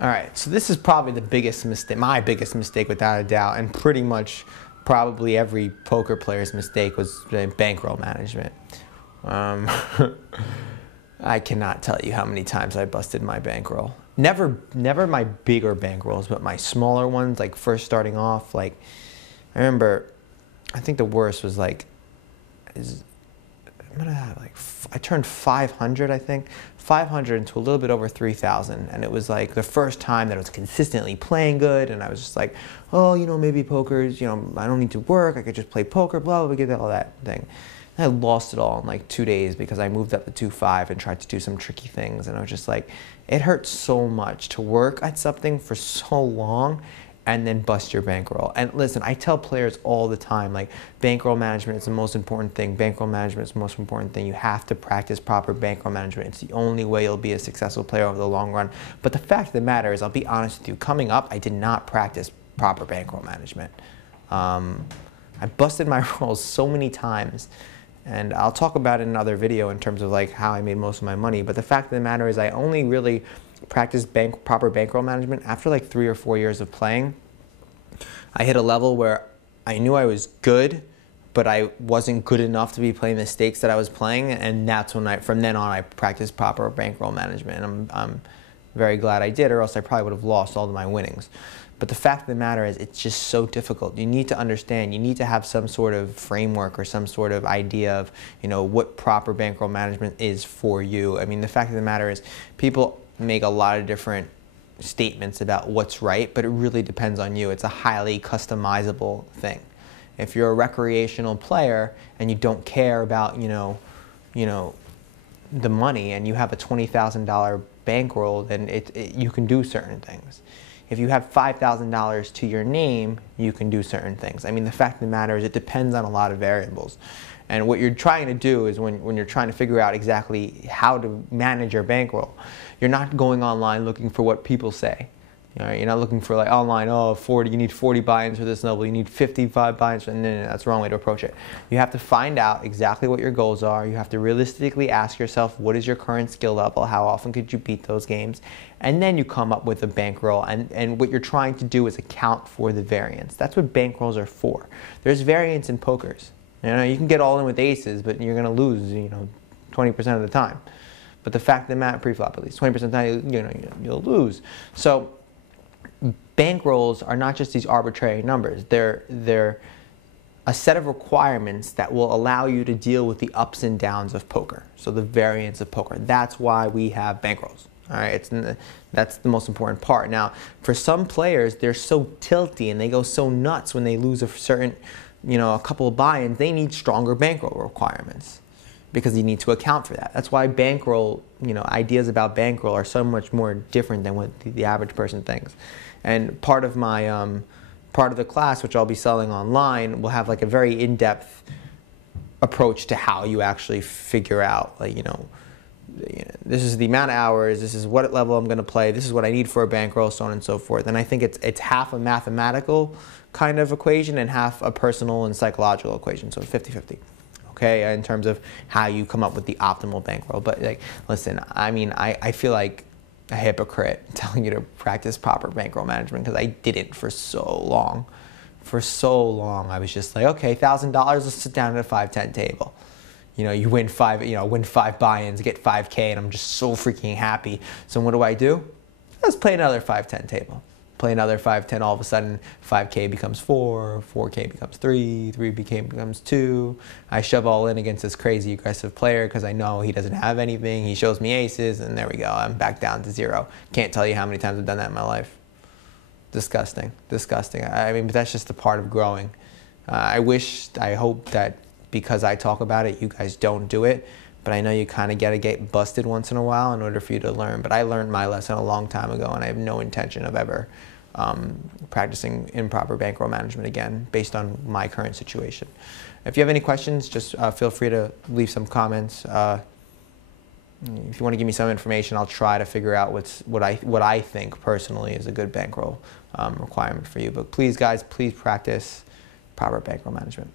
All right, so this is probably the biggest mistake, my biggest mistake without a doubt, and pretty much probably every poker player's mistake was bankroll management. I cannot tell you how many times I busted my bankroll. Never my bigger bankrolls, but my smaller ones, like first starting off. Like, I remember, I think the worst was like, I turned 500, I think. 500 into a little bit over 3,000. And it was like the first time that I was consistently playing good. And I was just like, oh, you know, maybe poker's, you know, I don't need to work. I could just play poker, blah, blah, blah, get all that thing. And I lost it all in like 2 days because I moved up to 2.5 and tried to do some tricky things. And I was just like, it hurts so much to work at something for so long and then bust your bankroll. And listen, I tell players all the time, like, bankroll management is the most important thing. Bankroll management is the most important thing. You have to practice proper bankroll management. It's the only way you'll be a successful player over the long run. But the fact of the matter is, I'll be honest with you, coming up, I did not practice proper bankroll management. I busted my rolls so many times. And I'll talk about it in another video in terms of like how I made most of my money. But the fact of the matter is, I only really practiced proper bankroll management after like 3 or 4 years of playing. I hit a level where I knew I was good, but I wasn't good enough to be playing the stakes that I was playing. And that's when from then on, I practiced proper bankroll management. And I'm very glad I did, or else I probably would have lost all of my winnings. But the fact of the matter is, it's just so difficult. You need to understand, you need to have some sort of framework or some sort of idea of, you know, what proper bankroll management is for you. I mean, the fact of the matter is, people make a lot of different statements about what's right, but it really depends on you. It's a highly customizable thing. If you're a recreational player and you don't care about, you know, the money, and you have a $20,000 bankroll, then you can do certain things. If you have $5,000 to your name, you can do certain things. I mean, the fact of the matter is, it depends on a lot of variables. And what you're trying to do is, when you're trying to figure out exactly how to manage your bankroll, you're not going online looking for what people say. You know, you're not looking for like online, oh, 40, you need 40 buy-ins for this level, you need 55 buy-ins, and no, that's the wrong way to approach it. You have to find out exactly what your goals are. You have to realistically ask yourself, what is your current skill level? How often could you beat those games? And then you come up with a bankroll, and what you're trying to do is account for the variance. That's what bankrolls are for. There's variance in pokers. You know, you can get all in with aces, but you're going to lose, you know, 20% of the time. But the fact of the matter, pre-flop at least, 20% of the time, you know, you'll lose. So bankrolls are not just these arbitrary numbers. They're a set of requirements that will allow you to deal with the ups and downs of poker. So the variance of poker. That's why we have bankrolls. All right, that's the most important part. Now, for some players, they're so tilty and they go so nuts when they lose a certain, you know, a couple of buy-ins. They need stronger bankroll requirements, because you need to account for that. That's why bankroll, you know, ideas about bankroll are so much more different than what the average person thinks. And part of my part of the class, which I'll be selling online, will have like a very in-depth approach to how you actually figure out, like, you know, this is the amount of hours, this is what level I'm going to play, this is what I need for a bankroll, so on and so forth. And I think it's half a mathematical kind of equation and half a personal and psychological equation, so 50-50. Okay, in terms of how you come up with the optimal bankroll. But like, listen, I mean, I feel like a hypocrite telling you to practice proper bankroll management, because I didn't for so long. For so long, I was just like, okay, $1,000, let's sit down at a 5-10 table. You know, you win win 5 buy-ins, get 5K, and I'm just so freaking happy. So what do? Let's play another 5-10 table. Play another 5-10, all of a sudden 5K becomes 4, 4K becomes 3, 3K becomes 2. I shove all in against this crazy aggressive player because I know he doesn't have anything. He shows me aces, and there we go. I'm back down to 0. Can't tell you how many times I've done that in my life. Disgusting, disgusting. I mean, but that's just a part of growing. I hope that because I talk about it, you guys don't do it. But I know you kind of got to get busted once in a while in order for you to learn. But I learned my lesson a long time ago, and I have no intention of ever practicing improper bankroll management again based on my current situation. If you have any questions, just feel free to leave some comments. If you want to give me some information, I'll try to figure out what I think personally is a good bankroll requirement for you. But please, guys, please practice proper bankroll management.